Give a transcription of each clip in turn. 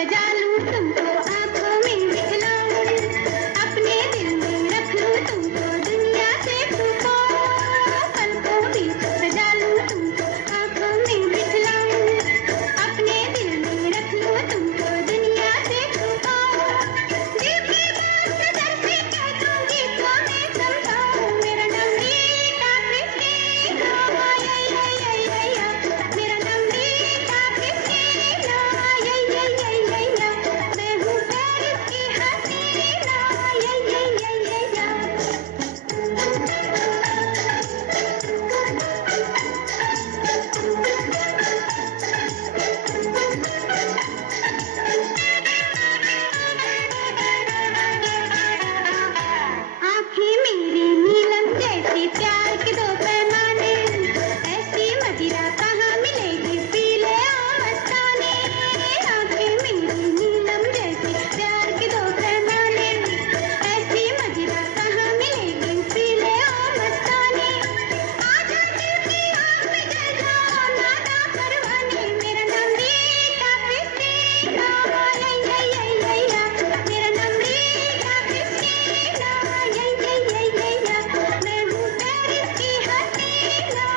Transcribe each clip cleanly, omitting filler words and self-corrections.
सजा लूं तुमको आंखों में दिखलाऊं, अपने दिल में रख लूं तुमको दुनिया से छुपा, पलकों बीच सजा लूं तुमको आंखों में दिखलाऊं, अपने दिल में रख लूं तुमको दुनिया से छुपा, दिल की बात नजर से कह दूंगी तो मैं समझाऊं, मेरा नाम रीता क्रिस्टीना, मेरा नाम रीता क्रिस्टीना, मैं हूँ पेरिस की हसीना, आँखें मेरी नीलम जैसी प्यार के दो पैमाने, ऐसी मदिरा कहाँ मिलेगी पी ले ओ मस्ताने, आँखें मेरी नीलम जैसी प्यार के दो पैमाने, ऐसी मदिरा कहाँ मिलेगी पी ले ओ मस्ताने, आजा दिल की आग में जल जाओ नादा परवाने, मेरा नाम रीता क्रिस्टीना, मेरा नाम रीता क्रिस्टीना, मैं हूँ पेरिस की हसीना,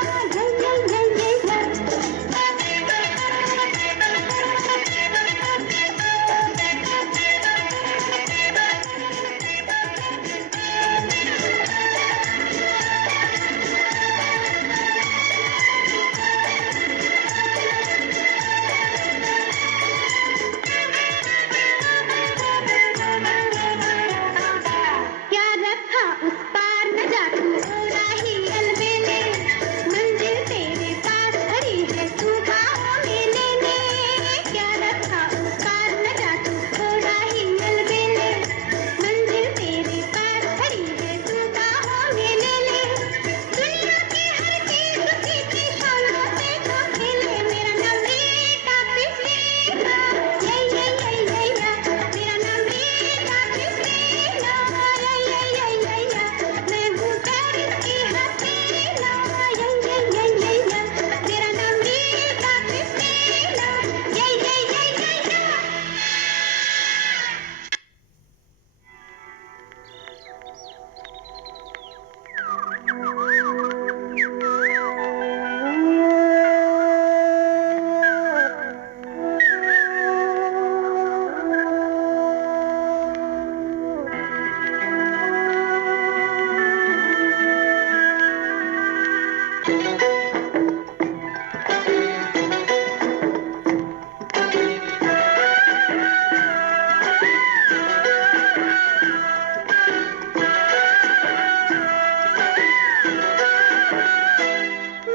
क्या रखा उस पार न जा तू ओ राही अलबेले, मंजिल तेरे पास खड़ी है तू बाहों में ले ले, क्या रखा उस पार न जा तू ओ राही अलबेले, मंजिल तेरे पास खड़ी है तू बाहों में ले ले, दुनिया की हर चीज उसी की शौलों से तो खेले, मेरा नाम रीता क्रिस्टीना, मेरा नाम रीता क्रिस्टीना, मैं हूँ पेरिस की हसीना, मेरा नाम रीता क्रिस्टीना,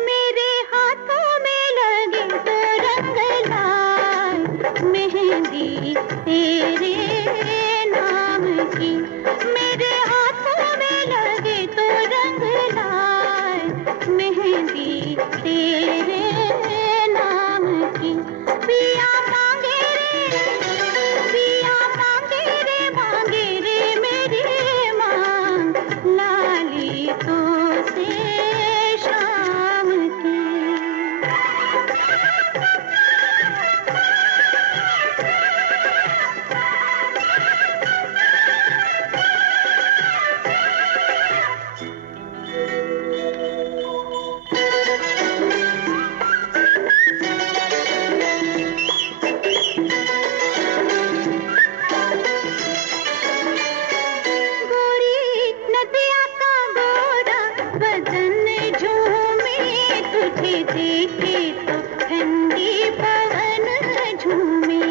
मेरे हाथों में लगे तो रंग लाल, मेहंदी तेरे नाम की, मेरे हाथों में लगे तो रंग लाल, मेहंदी तेरे नाम की, पिया मांगे रे मेरी मांग, लाली तो से शाम की। गोरी नदिया का गोरा बदन झूमे, तुझे देखे तो ठंडी पवन झूमे,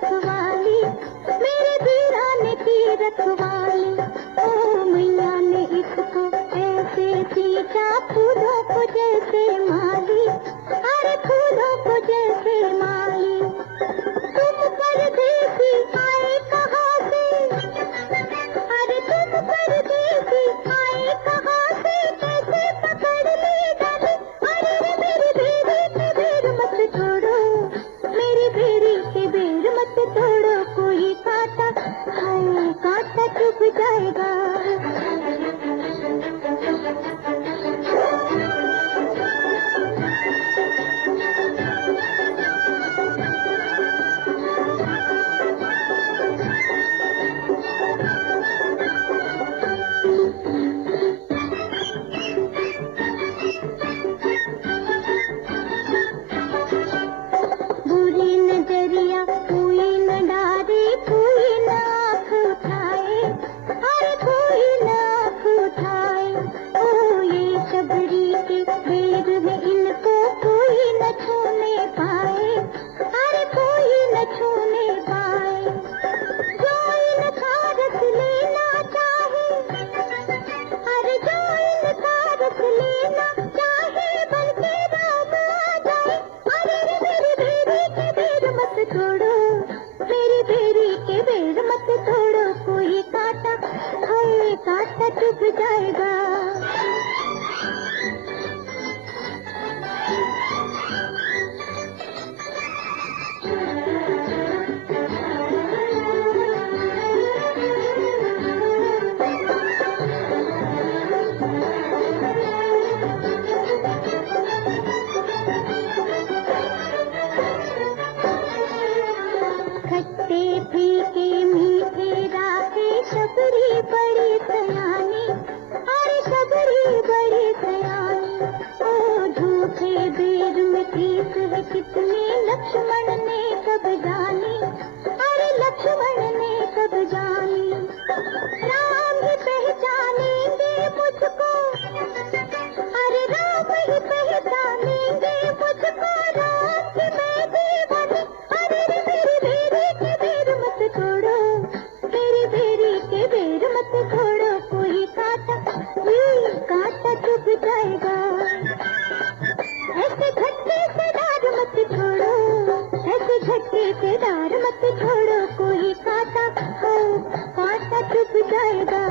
रखवाली, मेरे वीराने की रखवाली। ओ मैया ने इसको ऐसे सींचा फूलों को जैसे माली, अरे फूलों को जैसे माली। तुम परदेसी आए कहाँ से, अरे तुम परदेसी आए कहाँ से, कैसे पकड़ ली डाली। अरे मेरी भेरी के बेर मत तोड़ो, मेरी भेरी के बेर मत तोड़ो, कोई कांटा, हाय कांटा चुभ जाएगा। बुरी नजरिया कोई न डारे, कोई न आँख उठाए, अरे कोई न आँख उठाए। ओ ये शबरी के बेर है, इनको कोई न छूने पाए, अरे कोई न छूने पाए। जो इनका रस लेना चाहे, अरे जो इनका रस लेना चाहे, बल्कि राम आ जाए। अरे मेरी भेरी के बेर मत तोड़ो, मेरी भेरी के बेर मत तोड़ो, कोई कांटा, हाय कांटा चुभ जाएगा। खट्टे फीके मीठे राखे, शबरी बड़ी सयानी, अरे शबरी बड़ी सयानी। ओ झूठे बेर में तीस है कितने, लक्ष्मण ने कब जानी, अरे लक्ष्मण ने कब जानी। राम ही पहचानेंगे मुझको, अरे राम ही पहचानेंगे मुझको, राम की मैं दीवानी। अरे मेरी भेरी के बेर मत तोड़ो, मेरी भेरी के बेर मत तोड़ो, कोई कांटा, कांटा चुभ जाएगा। ऐसे झटके से डार मत छोड़ो, ऐसे झटके से डार मत छोड़ो, कोई कांटा, कांटा चुभ जाएगा।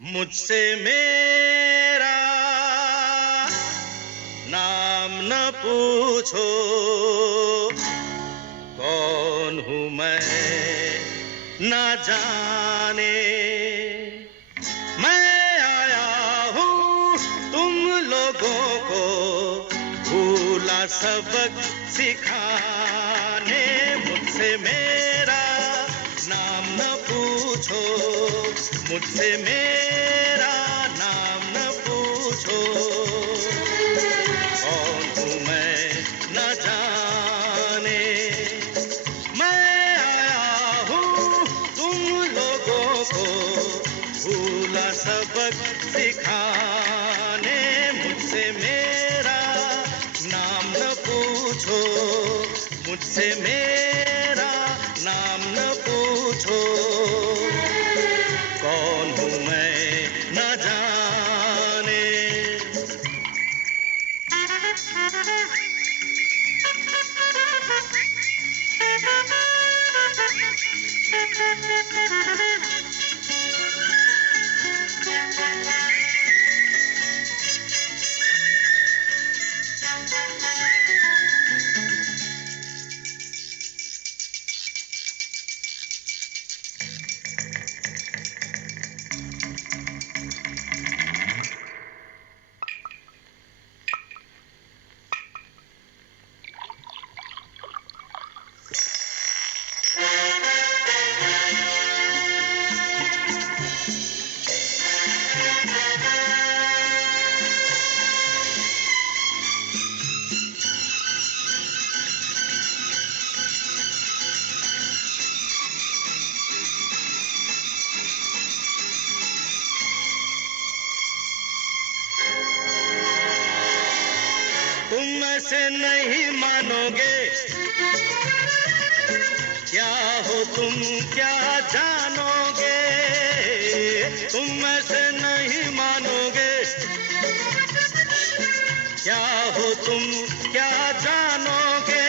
मुझसे मेरा नाम न पूछो, कौन हूँ मैं न जाने। मैं आया हूँ तुम लोगों को भूला सबक सिखाने। मुझसे मेरा नाम न पूछो, मुझसे मेरा नाम न पूछो, कौन हूँ मैं न जाने। मैं आया हूँ तुम लोगों को भूला सबक सिखाने। मुझसे मेरा नाम न पूछो, मुझसे मेरा नाम न पूछो। ऐसे नहीं मानोगे, क्या हो तुम क्या जानोगे, तुम ऐसे नहीं मानोगे, क्या हो तुम क्या जानोगे,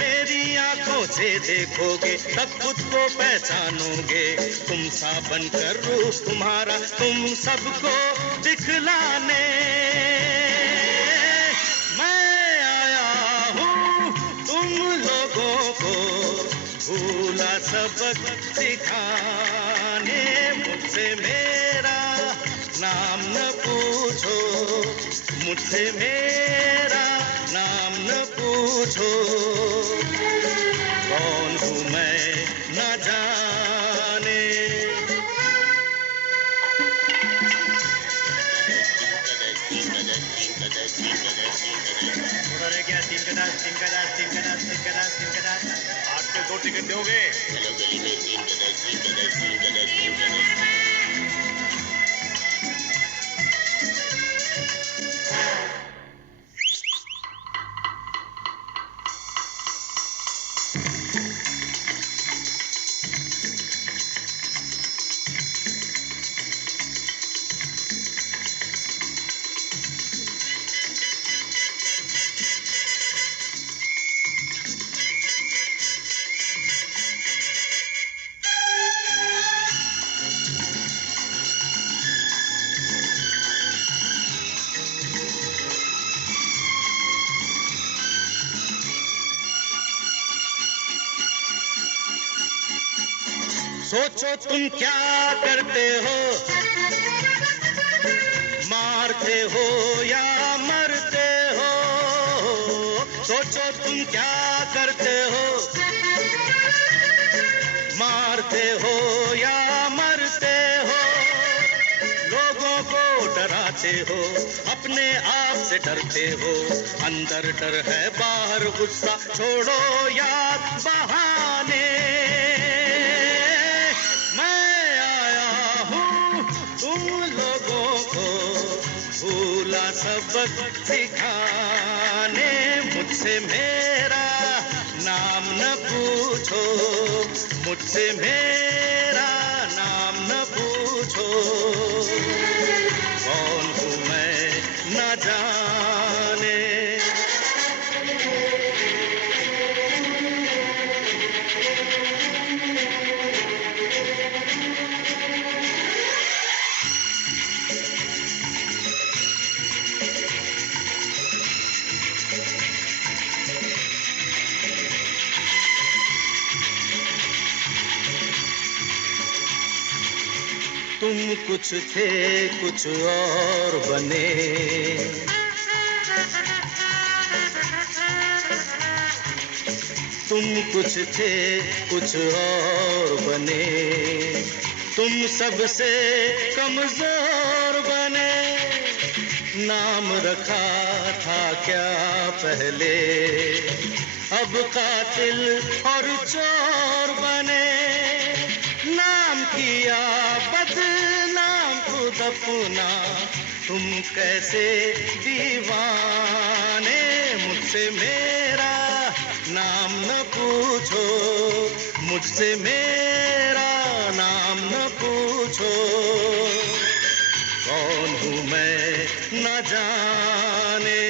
मेरी आंखों से देखोगे तब खुद को पहचानोगे, तुम सा बनकर रूप तुम्हारा तुम सबको दिखलाने मैं आया हूँ तुम लोगों को भूला सबक सिखाने, मुझसे मेरा नाम न पूछो, मुझसे मेरा नाम न पूछो, कौन हूँ मैं न जाने। उधर है क्या? तीन का दास, तीन का दास, तीन का दास, तीन का दास, तीन का दास। आज के 2 टिकट दोगे? चलो गली में तीन का दस, तीन का दस, तीन का दस, तीन का दस। सोचो तुम क्या करते हो, मारते हो या मरते हो, सोचो तुम क्या करते हो, मारते हो या मरते हो, लोगों को डराते हो अपने आप से डरते हो, अंदर डर है बाहर गुस्सा, छोड़ो याद बहाने सबक सिखाने, मुझसे मेरा नाम न पूछो, मुझसे मेरा नाम न पूछो, कौन हूँ मैं न जाने। तुम कुछ थे कुछ और बने, तुम कुछ थे कुछ और बने, तुम सबसे कमजोर बने, नाम रखा था क्या पहले, अब कातिल और चोर बने, नाम किया बदनाम खुद अपना, तुम कैसे दीवाने, मुझसे मेरा नाम न पूछो, मुझसे मेरा नाम न पूछो, कौन हूँ मैं न जाने।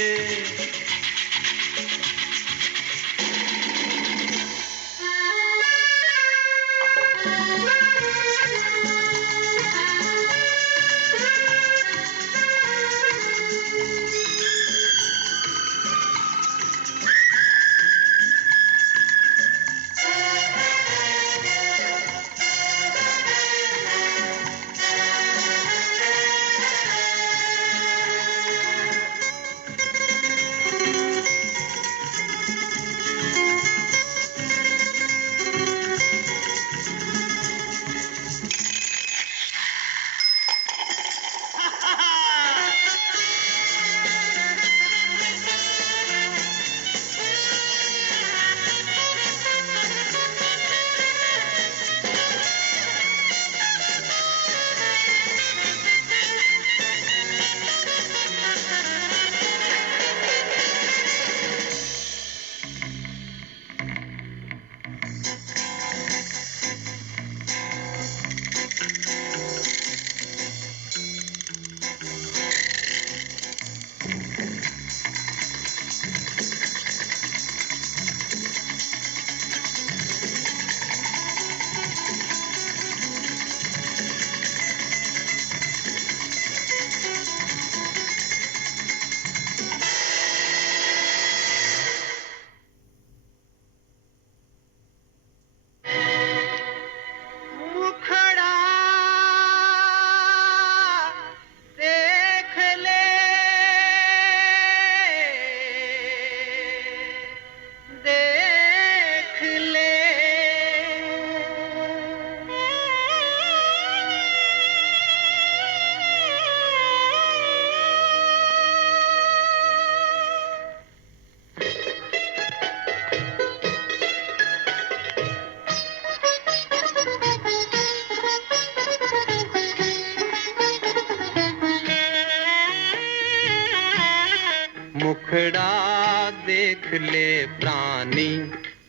मुखड़ा देख ले प्राणी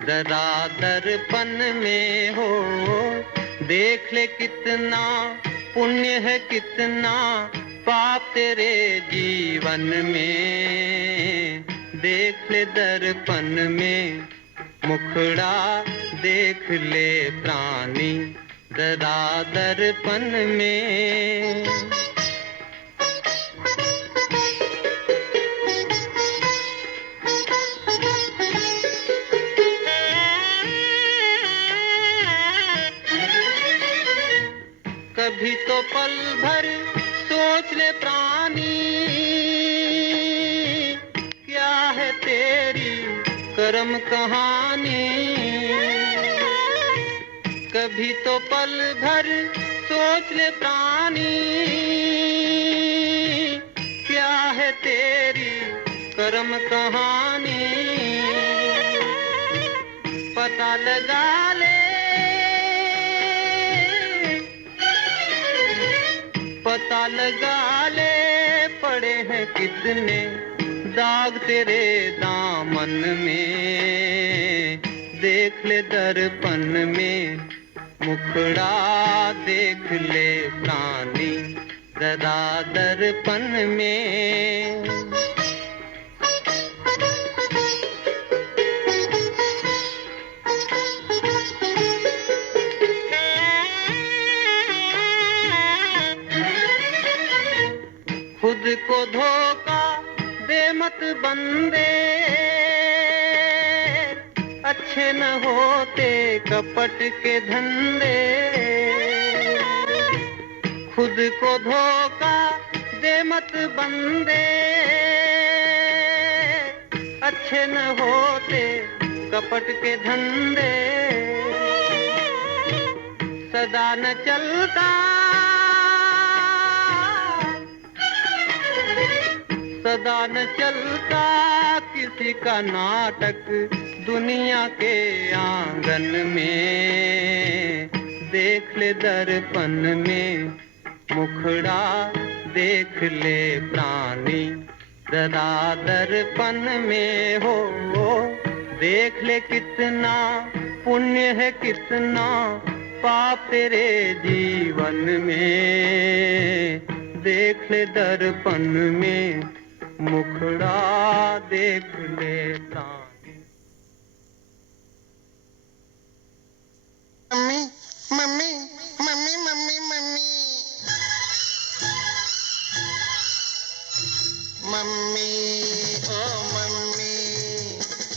जरा दर्पण में हो, देख ले कितना पुण्य है कितना पाप तेरे जीवन में, देख ले दर्पण में मुखड़ा देख ले प्राणी जरा दर्पण में। कभी तो पल भर सोच ले प्राणी, क्या है तेरी कर्म कहानी। कभी तो पल भर सोच ले प्राणी, क्या है तेरी कर्म कहानी। पता लगा ले, पता लगा ले पड़े हैं कितने दाग तेरे दामन में, देख ले दर्पण में मुखड़ा देख ले प्राणी जरा दर्पण में। खुद को धोखा दे मत बंदे, अच्छे न होते कपट के धंधे। खुद को धोखा दे मत बंदे, अच्छे न होते कपट के धंधे। सदा न चलता, सदा न चलता किसी का नाटक दुनिया के आंगन में, देख ले दर्पण में मुखड़ा देख ले प्राणी जरा दर्पण में हो, देख ले कितना पुण्य है कितना पाप तेरे जीवन में, देख ले दर्पण में मुखड़ा देख ले प्राणी। Mummy mummy mummy mummy mummy mummy ओ मम्मी,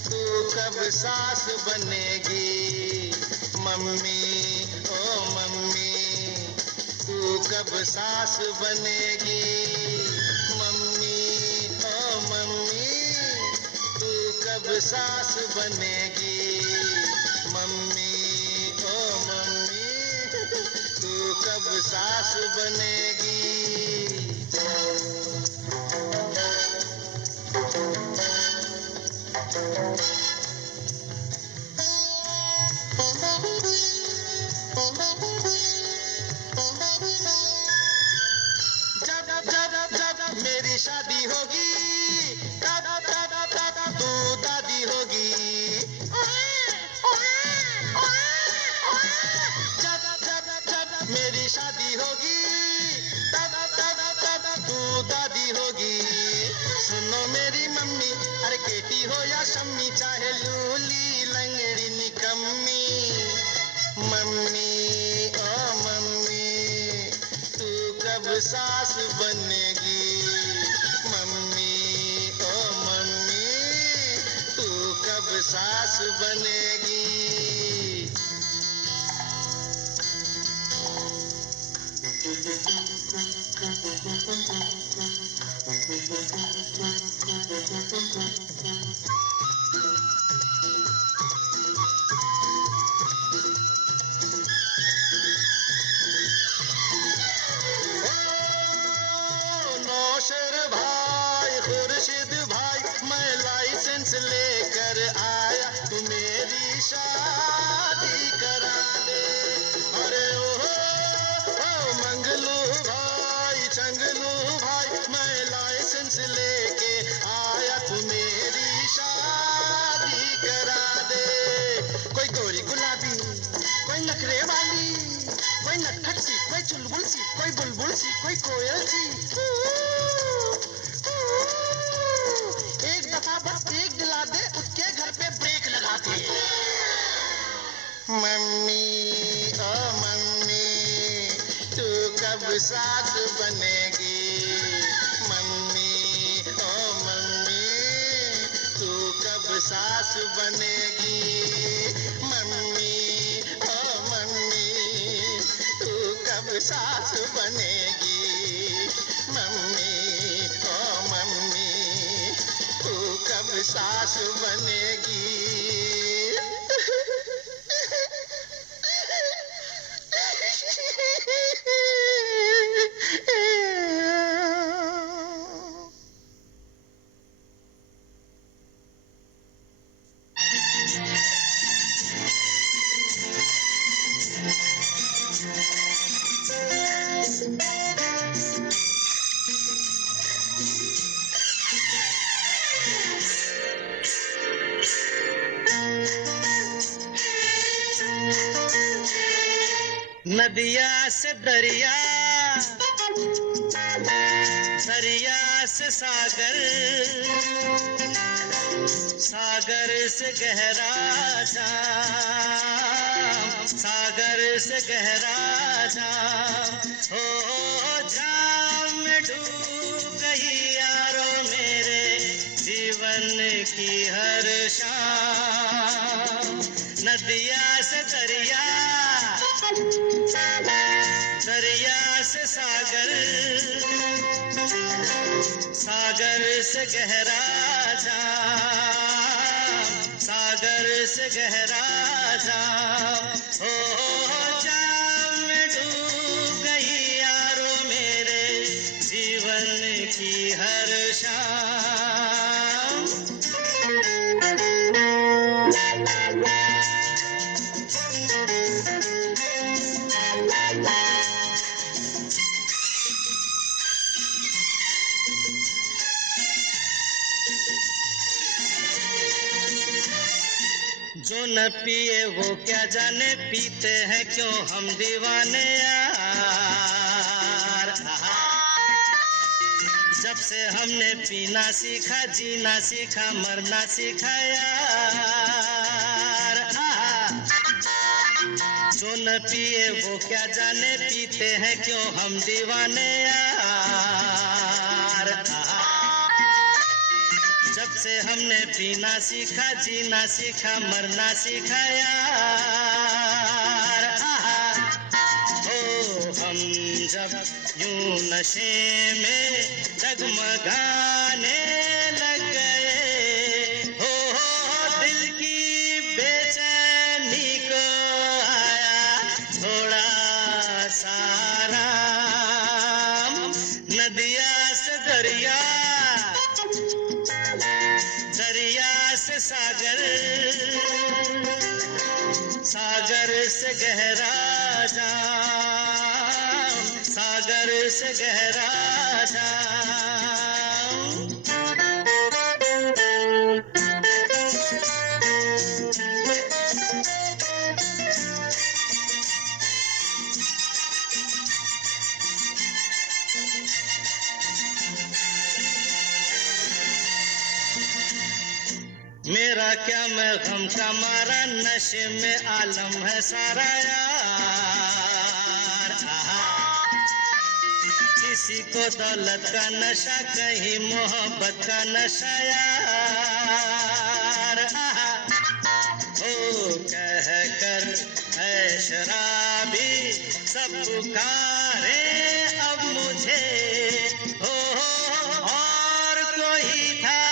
तू कब सास बनेगी। मम्मी ओ मम्मी, तू कब सास बनेगी। मम्मी ओ मम्मी, तू कब सास बनेगी। मम्मी ओ मम्मी, तू कब सास बनेगी। जब मेरी शादी होगी, तू दादी होगी। जब मेरी शादी होगी, तू दादी होगी। सुनो मेरी मम्मी, अरे केटी हो या शम्मी, चाहे लूली लंगड़ी निकम्मी। मम्मी ओ मम्मी, तू कब सास बनेगी। मम्मी ओ मम्मी, तू कब सास बनेगी। नौशर भाई खुर्शीद भाई, मैं लाइसेंस लेकर आया, तू मेरी शादी करा ले। अरे ओ मंगलू भाई चंगलू भाई, मैं लाइसेंस लेके आया, तू बुलबुल सी कोई कोयल सी। एक दफा बस एक दिला दे, उसके घर पे ब्रेक लगाते। मम्मी ओ मम्मी, तू कब सास बनेगी? मम्मी ओ मम्मी, तू कब सास बनेगी? मम्मी ओ मम्मी, तू कब सास बनेगी? मम्मी ओ मम्मी, तू कब सास बनेगी? नदिया से दरिया, दरिया से सागर, सागर से गहरा जाम, सागर से गहरा जाम। हो जाम में डूब गई यारो मेरे जीवन की हर शाम। नदिया से दरिया, दरिया से सागर, सागर से गहरा जाम, सागर से गहरा जाम। हो जाम में डूब गई यारो मेरे जीवन की हर शाम। जो न पिए वो क्या जाने, पीते हैं क्यों हम दीवाने यार। जब से हमने पीना सीखा, जीना सीखा, मरना सीखा यार। जो न पिए वो क्या जाने, पीते हैं क्यों हम दीवाने यार। जब से हमने पीना सीखा, जीना सीखा, मरना सीखा यार। हो हम जब यूं नशे में डगमगाने लग गए, हो दिल की बेचैनी को आया थोड़ा सा आराम। नदिया से दरिया, दरिया से सागर, सागर से गहरा जाम, सागर से गहरा जाम। मेरा क्या मैं गम का मारा, नशे में आलम है सारा यार। किसी को दौलत का नशा, कहीं मोहब्बत का नशा यार। ओ कह कर है शराबी सब पुकारे अब मुझे, हो और कोई था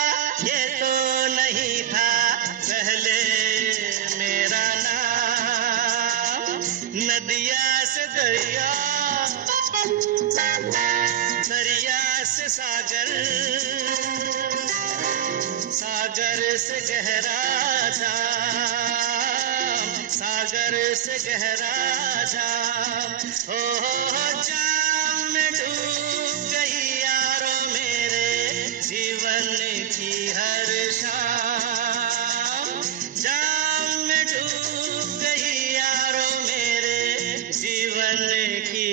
ये तो नहीं था पहले मेरा नाम। नदिया से दरिया, दरिया से सागर, सागर से गहरा जाम, सागर से गहरा जाम। हो जाम में डूब गई यारो मेरे जीवन की हर शाम। जाम में डूब गई यारो मेरे जीवन की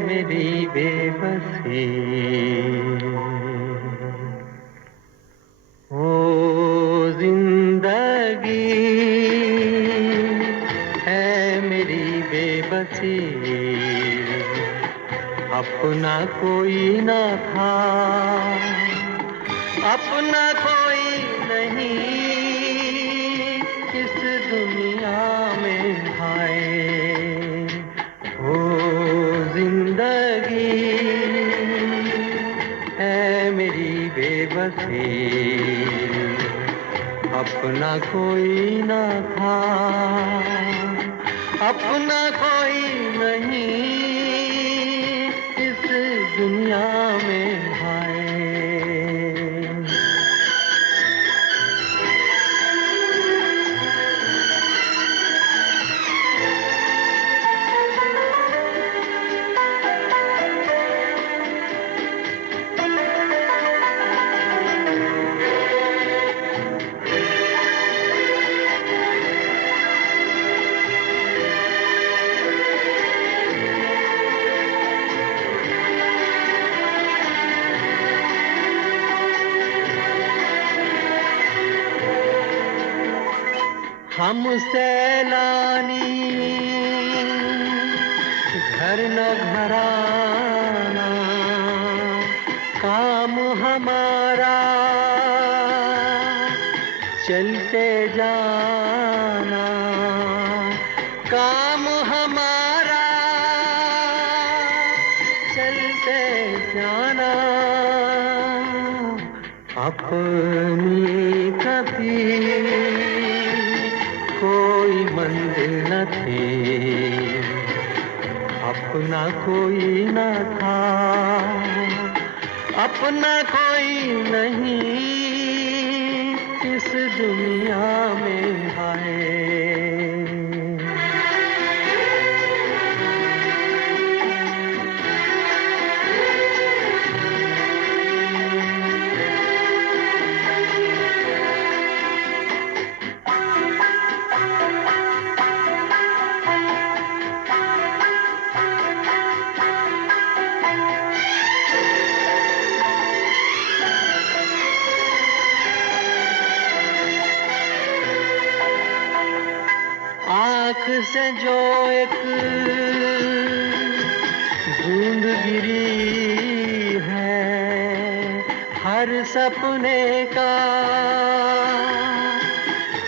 मेरी बेबसी। ओ जिंदगी है मेरी बेबसी, अपना कोई न था, अपना कोई नहीं इस दुनिया में हाय। ओ जिंदगी है मेरी बेबसी, अपना कोई न था, अपना कोई नहीं इस दुनिया में हाय। हम सैलानी घर न घराना, काम हमारा चलते जाना, काम हमारा चलते जाना, अपनी कभी कोई मंजिल न थी, अपना कोई न था, अपना कोई नहीं इस दुनिया में हाय। आँख से जो एक बूंद गिरी है, हर सपने का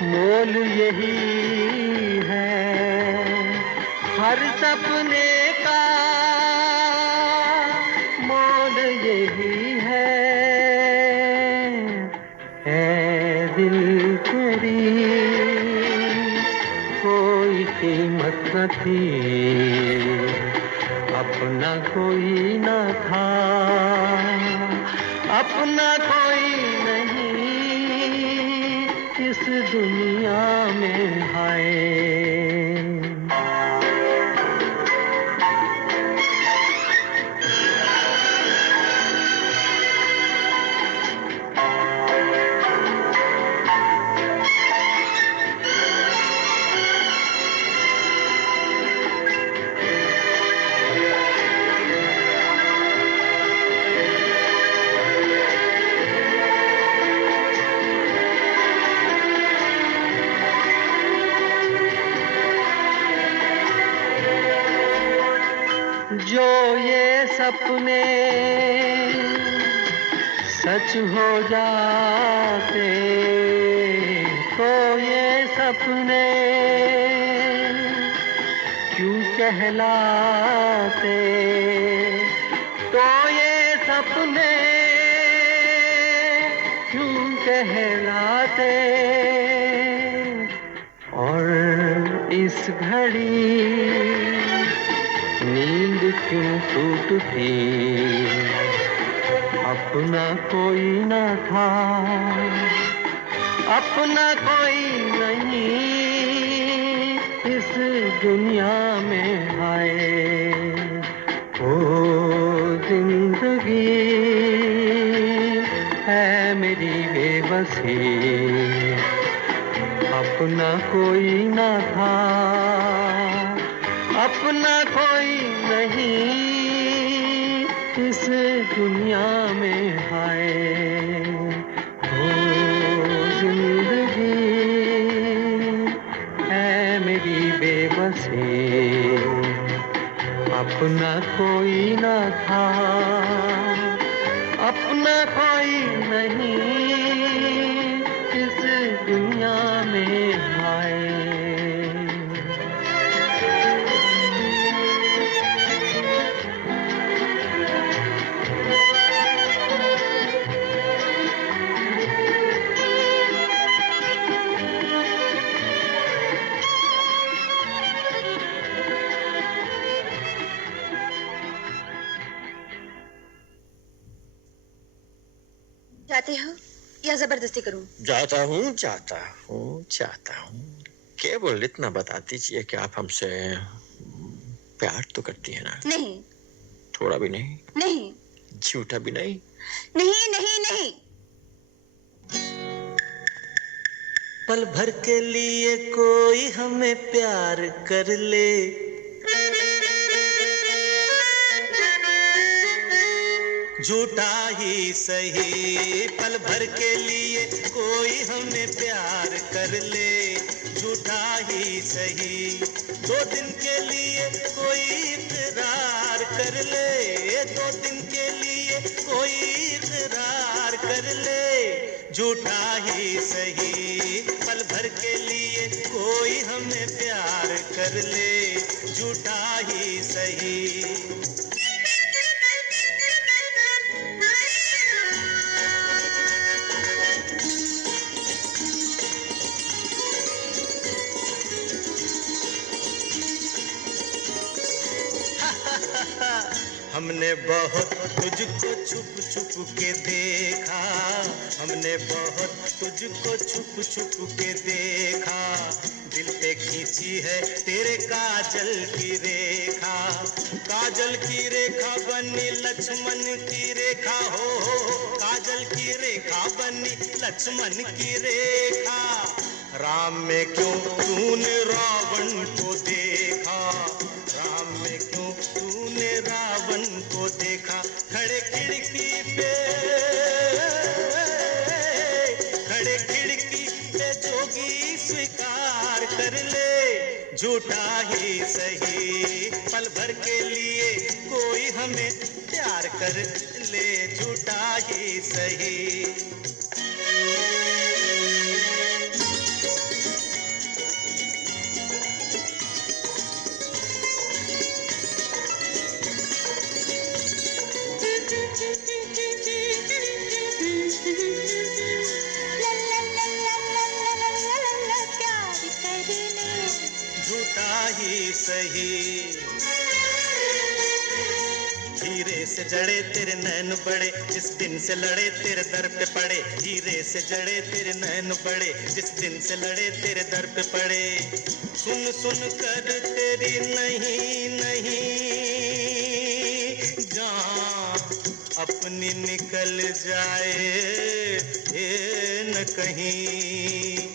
मोल यही है, हर सपने का मोल यही है। ऐ दिल तेरी कोई कीमत न थी, अपना कोई न था, अपना कोई नहीं इस दुनिया में हाय। जो ये सपने सच हो जाते, तो ये सपने क्यों कहलाते, तो ये सपने क्यों कहलाते। और इस घड़ी नींद क्यों टूटती, अपना कोई न था, अपना कोई नहीं इस दुनिया में हाय। ओ जिंदगी है मेरी बेबसी, अपना कोई न था, अपना कोई नहीं इस दुनिया में हाय हो जिंदगी है मेरी बेबसी, अपना कोई ना था, अपना कोई नहीं इस दुनिया में हाय। जाते हो या जबरदस्ती करूं? जाता हूँ। केवल इतना बता दीजिए कि आप हमसे प्यार तो करती है ना? नहीं। थोड़ा भी नहीं? नहीं। झूठा भी नहीं? नहीं नहीं नहीं। पल भर के लिए कोई हमें प्यार कर ले, झूठा ही सही। पल भर के लिए कोई हमें प्यार कर ले, झूठा ही सही। 2 दिन के लिए कोई इकरार कर ले, 2 दिन के लिए कोई इकरार कर ले, झूठा ही सही। पल भर के लिए कोई हमें प्यार कर ले, झूठा ही सही। हमने बहुत तुझको छुप छुप के देखा, हमने बहुत तुझको छुप छुप के देखा। दिल पे खींची है तेरे काजल की रेखा, काजल की रेखा बनी लक्ष्मण की रेखा हो, काजल की रेखा बनी लक्ष्मण की रेखा। राम में क्यों तूने रावण को देखा, राम में क्यों तूने रावण को देखा। खड़े खिड़की पे, खड़े खिड़की पे जोगी स्वीकार कर ले, झूठा ही सही। पल भर के लिए कोई हमें प्यार कर ले, झूठा ही सही। सही। हीरे से जड़े तेरे नैन बड़े, जिस दिन से लड़े तेरे दर पे पड़े। हीरे से जड़े तेरे नैन बड़े, जिस दिन से लड़े तेरे दर पे पड़े। सुन सुन कर तेरी नहीं नहीं जान अपनी निकल जाए न कहीं।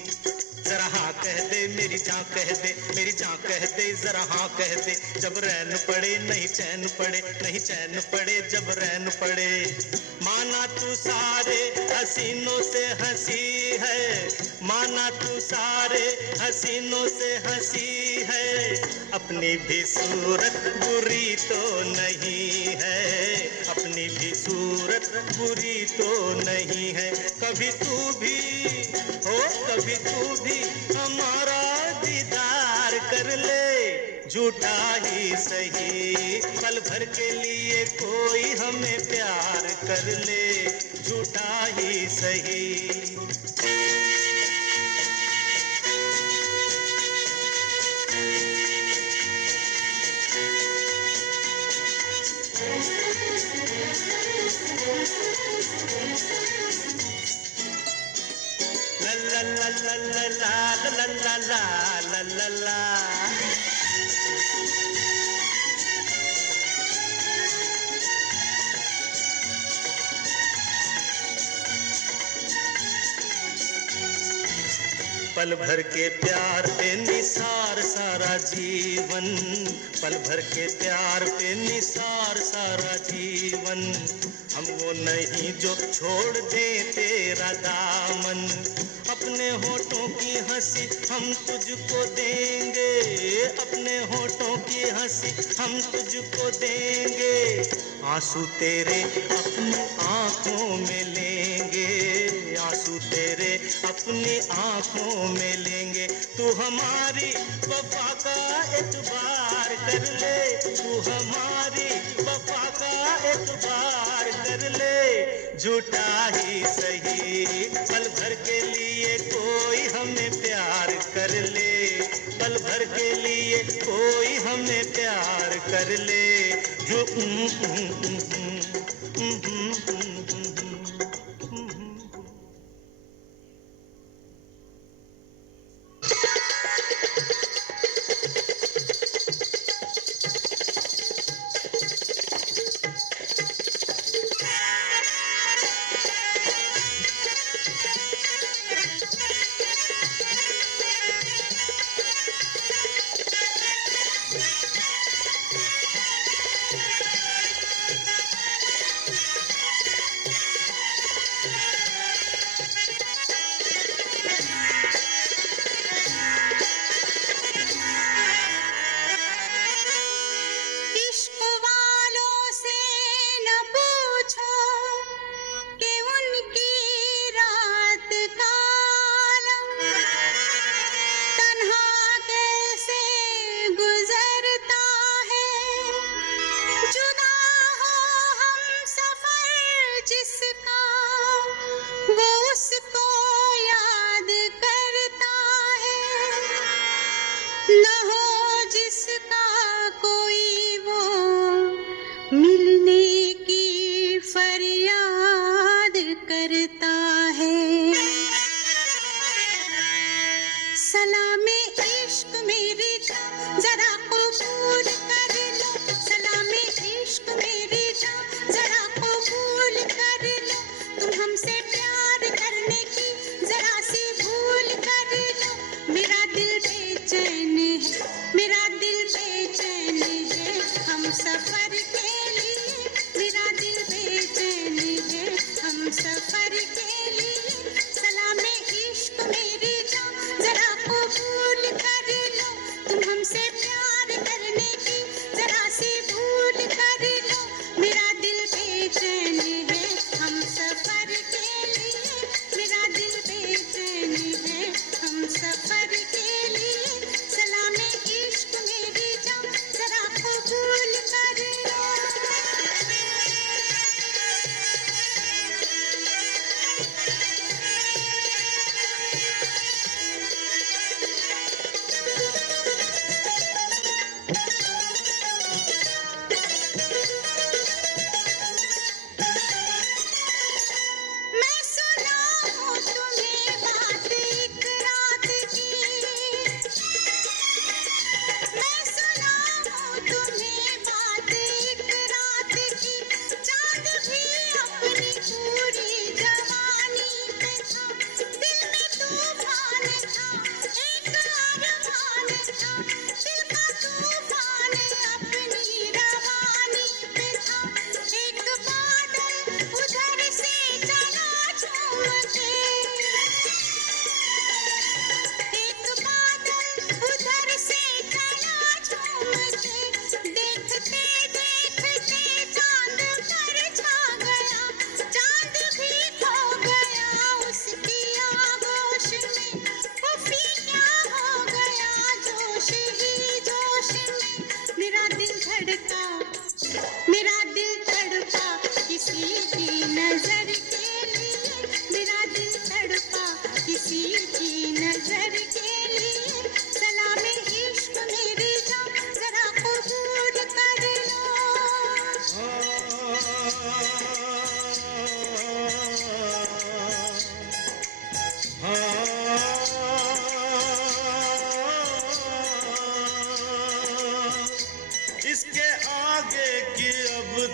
जरा हाँ कह दे मेरी जान, कह दे मेरी जान, कह दे जरा हाँ कह दे। जब रैन पड़े नहीं चैन पड़े, नहीं चैन पड़े जब रैन पड़े। माना तू सारे हसीनों से हंसी है, माना तू सारे हसीनों से हंसी है। अपनी भी सूरत बुरी तो नहीं है, अपनी भी सूरत बुरी तो नहीं है। कभी तू भी हो, कभी तू भी हमारा दीदार कर ले, झूठा ही सही। पल भर के लिए कोई हमें प्यार कर ले, झूठा ही सही। La la la la la la la la la la la। पल भर के प्यार पे निसार सारा जीवन, पल भर के प्यार पे निसार सारा जीवन। हम वो नहीं जो छोड़ दे तेरा दामन, अपने होठों की हंसी हम तुझको देंगे, अपने होठों की हंसी हम तुझको देंगे। आंसू तेरे अपनी आंखों में लेंगे, आंसू तेरे अपनी आंखों में लेंगे। तू हमारी वफा का एतबार कर ले, तू हमारी वफा का एतबार कर ले। झूठा ही सही पल भर के लिए कोई हमें प्यार कर ले, पल भर के लिए कोई हमें प्यार कर ले।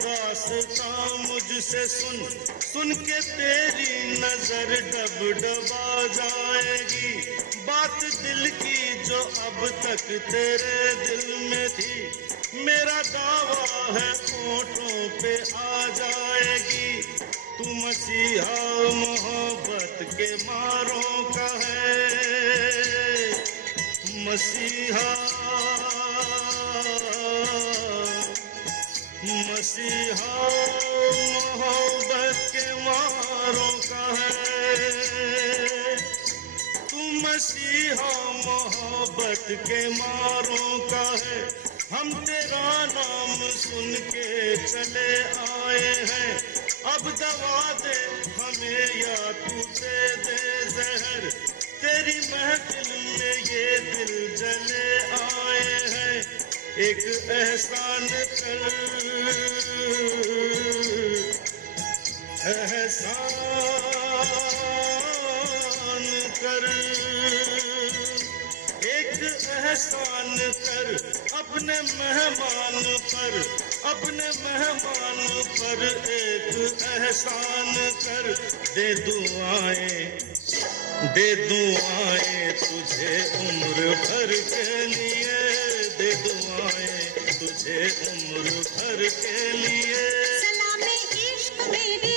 दास्तां मुझसे सुन के तेरी नजर डबडबा जाएगी। बात दिल की जो अब तक तेरे दिल में थी, मेरा दावा है होठों पे आ जाएगी। तू मसीहा मोहब्बत के मारों का है, मसीहा मसीहा मोहब्बत के मारों का है। तू मसीहा मोहब्बत के मारों का है। हम तेरा नाम सुन के चले आए हैं, अब दवा दे हमें या तू दे दे जहर। तेरी महफिल में ये दिल जले आए हैं, एक एहसान कर, एहसान कर, एक एहसान कर अपने मेहमान पर, अपने मेहमान पर एक एहसान कर। दे दुआएं तुझे उम्र भर के लिए, दे दुआएं तुझे उम्र भर के लिए। सलामे इश्क मेरी